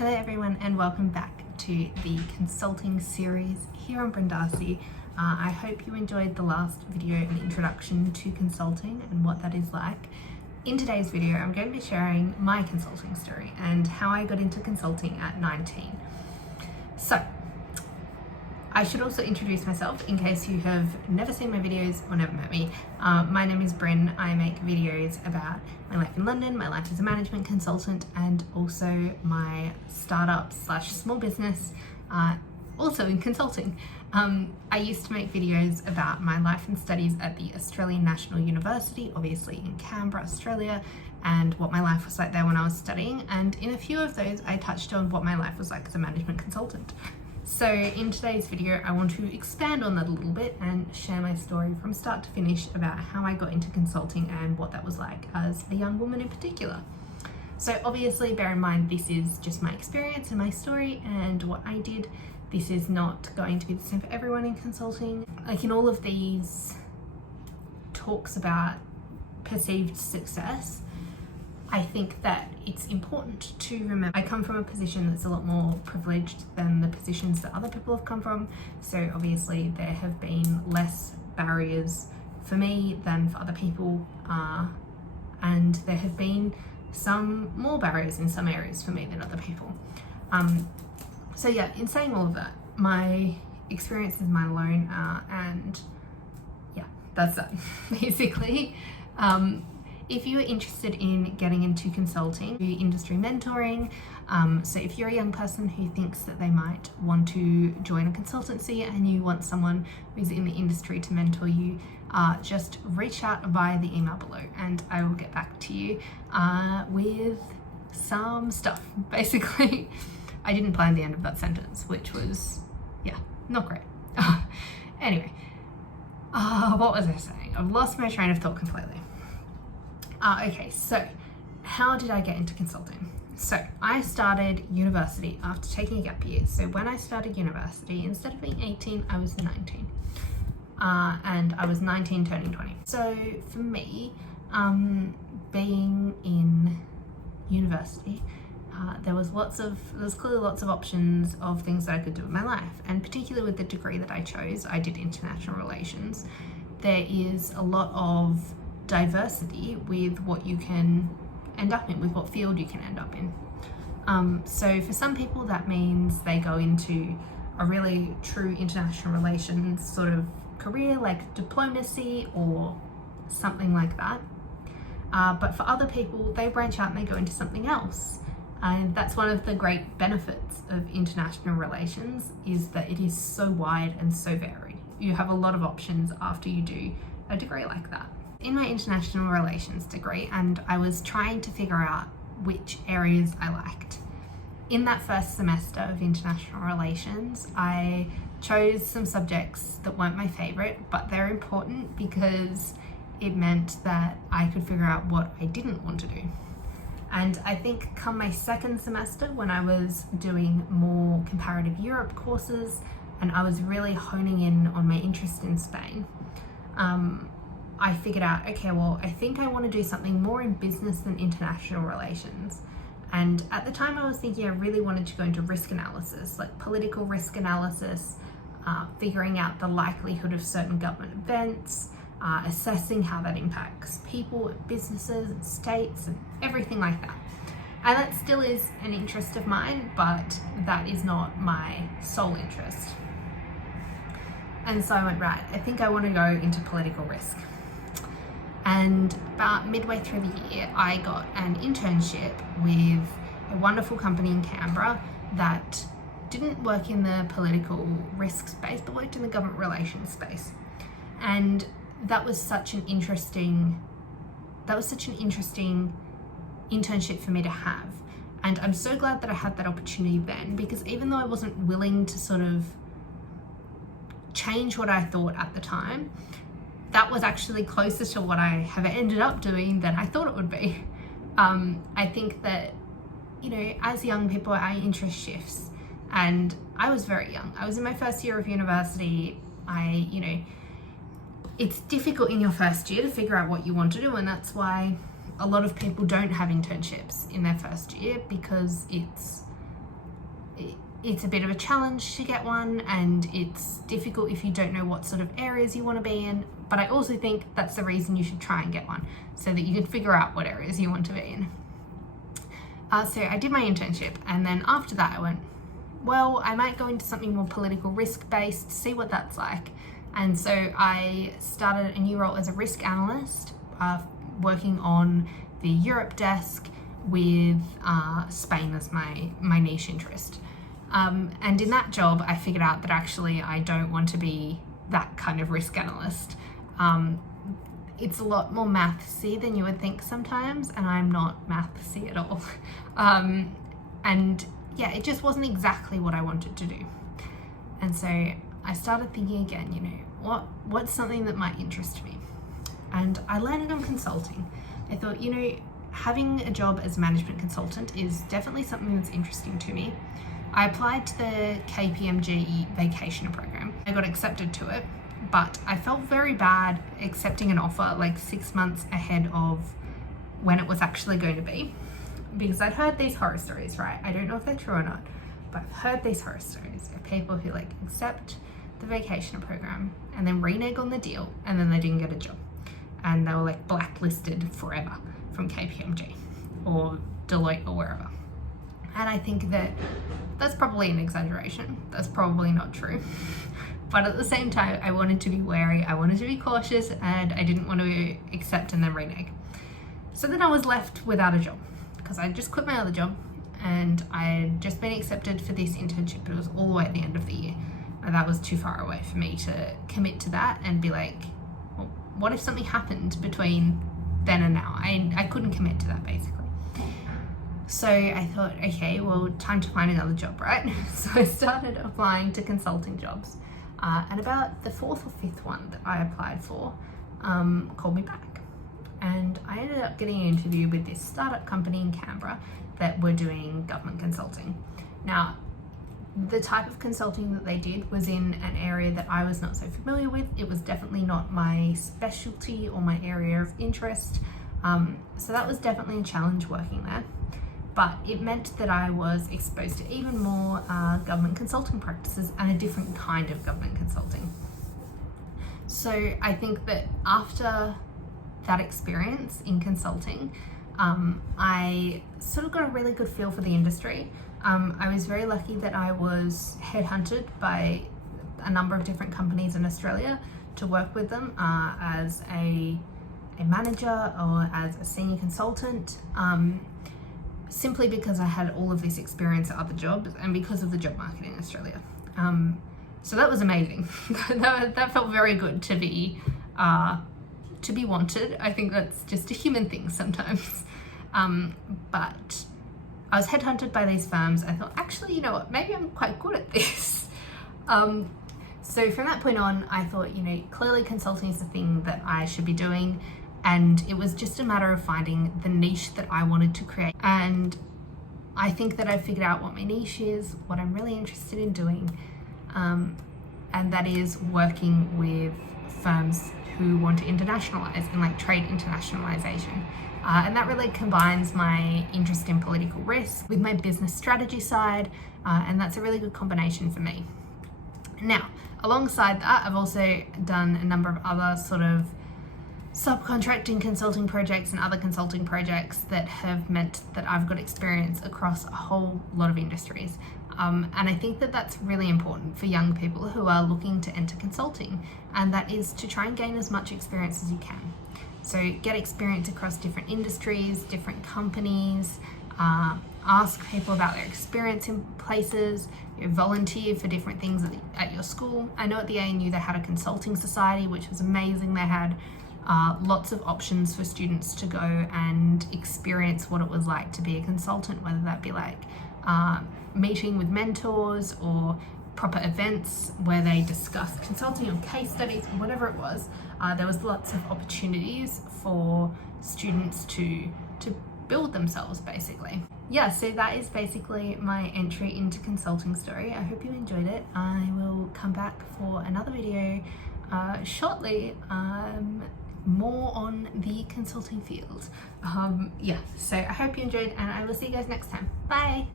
Hello everyone and welcome back to the consulting series here on Brin. I hope you enjoyed the last video, an introduction to consulting and what that is like. In today's video, I'm going to be sharing my consulting story and how I got into consulting at 19. So, I should also introduce myself in case you have never seen my videos or never met me. My name is Brin. I make videos about my life in London, my life as a management consultant, and also my startup / small business, also in consulting. I used to make videos about my life and studies at the Australian National University, obviously in Canberra, Australia, and what my life was like there when I was studying. And in a few of those, I touched on what my life was like as a management consultant. So in today's video, I want to expand on that a little bit and share my story from start to finish about how I got into consulting and what that was like as a young woman in particular. So obviously bear in mind, this is just my experience and my story and what I did. This is not going to be the same for everyone in consulting. Like in all of these talks about perceived success, I think that it's important to remember I come from a position that's a lot more privileged than the positions that other people have come from. So obviously there have been less barriers for me than for other people, and there have been some more barriers in some areas for me than other people. So yeah, in saying all of that, my experience is mine alone, and yeah, that's that basically. If you are interested in getting into consulting, industry mentoring, so if you're a young person who thinks that they might want to join a consultancy and you want someone who's in the industry to mentor you, just reach out via the email below and I will get back to you with some stuff. Basically, I didn't plan the end of that sentence, which was, yeah, not great. Anyway, what was I saying? I've lost my train of thought completely. Okay, so how did I get into consulting? So I started university after taking a gap year. So when I started university, instead of being 18, I was 19. And I was 19 turning 20. So for me, being in university, there was clearly lots of options of things that I could do in my life. And particularly with the degree that I chose, I did international relations. There is a lot of diversity with what you can end up in, with what field you can end up in. So for some people that means they go into a really true international relations sort of career, like diplomacy or something like that. But for other people, they branch out and they go into something else. And that's one of the great benefits of international relations, is that it is so wide and so varied. You have a lot of options after you do a degree like that. In my international relations degree, and I was trying to figure out which areas I liked. In that first semester of international relations, I chose some subjects that weren't my favorite, but they're important because it meant that I could figure out what I didn't want to do. And I think come my second semester, when I was doing more comparative Europe courses and I was really honing in on my interest in Spain, I figured out, okay, well, I think I want to do something more in business than international relations. And at the time I was thinking I really wanted to go into risk analysis, like political risk analysis, figuring out the likelihood of certain government events, assessing how that impacts people and businesses and states and everything like that. And that still is an interest of mine, but that is not my sole interest. And so I went, right, I think I want to go into political risk. And about midway through the year, I got an internship with a wonderful company in Canberra that didn't work in the political risk space, but worked in the government relations space. And that was such an interesting internship for me to have. And I'm so glad that I had that opportunity then, because even though I wasn't willing to sort of change what I thought at the time, that was actually closer to what I have ended up doing than I thought it would be. I think that, as young people, our interest shifts. And I was very young. I was in my first year of university. It's difficult in your first year to figure out what you want to do. And that's why a lot of people don't have internships in their first year, because it's it's a bit of a challenge to get one, and it's difficult if you don't know what sort of areas you want to be in. But I also think that's the reason you should try and get one, so that you can figure out what areas you want to be in. So I did my internship, and then after that I went, well, I might go into something more political risk based, see what that's like. And so I started a new role as a risk analyst, working on the Europe desk with Spain as my niche interest. And in that job, I figured out that actually I don't want to be that kind of risk analyst. It's a lot more mathsy than you would think sometimes, and I'm not mathsy at all. And yeah, it just wasn't exactly what I wanted to do. And so I started thinking again, you know, what's something that might interest me? And I landed on consulting. I thought, you know, having a job as a management consultant is definitely something that's interesting to me. I applied to the KPMG vacationer program. I got accepted to it, but I felt very bad accepting an offer like 6 months ahead of when it was actually going to be, because I'd heard these horror stories, right? I don't know if they're true or not, but I've heard these horror stories of people who like accept the vacationer program and then renege on the deal, and then they didn't get a job, and they were like blacklisted forever from KPMG or Deloitte or wherever. And I think that that's probably an exaggeration. That's probably not true. But at the same time, I wanted to be wary, I wanted to be cautious, and I didn't want to accept and then renege. So then I was left without a job, because I just quit my other job, and I had just been accepted for this internship. It was all the way at the end of the year, and that was too far away for me to commit to that and be like, well, what if something happened between then and now? I couldn't commit to that, basically. So I thought, okay, well, time to find another job, right? So I started applying to consulting jobs. And about the 4th or 5th one that I applied for called me back. And I ended up getting an interview with this startup company in Canberra that were doing government consulting. Now, the type of consulting that they did was in an area that I was not so familiar with. It was definitely not my specialty or my area of interest. So that was definitely a challenge working there. But it meant that I was exposed to even more government consulting practices and a different kind of government consulting. So I think that after that experience in consulting, I sort of got a really good feel for the industry. I was very lucky that I was headhunted by a number of different companies in Australia to work with them as a manager or as a senior consultant. Simply because I had all of this experience at other jobs and because of the job market in Australia. So that was amazing. that felt very good to be wanted. I think that's just a human thing sometimes. But I was headhunted by these firms. I thought, actually, you know what, maybe I'm quite good at this. So from that point on, I thought, you know, clearly consulting is the thing that I should be doing. And it was just a matter of finding the niche that I wanted to create. And I think that I figured out what my niche is, what I'm really interested in doing. And that is working with firms who want to internationalise and like trade internationalisation. And that really combines my interest in political risk with my business strategy side. And that's a really good combination for me. Now, alongside that, I've also done a number of other sort of subcontracting consulting projects and other consulting projects that have meant that I've got experience across a whole lot of industries. And I think that that's really important for young people who are looking to enter consulting, and that is to try and gain as much experience as you can. So get experience across different industries, different companies, ask people about their experience in places, volunteer for different things at your school. I know at the ANU they had a consulting society, which was amazing. They had lots of options for students to go and experience what it was like to be a consultant, whether that be like meeting with mentors or proper events where they discussed consulting or case studies, whatever it was. There was lots of opportunities for students to build themselves, basically. Yeah, so that is basically my entry into consulting story. I hope you enjoyed it. I will come back for another video shortly, more on the consulting field. Yeah, so I hope you enjoyed, and I will see you guys next time. Bye!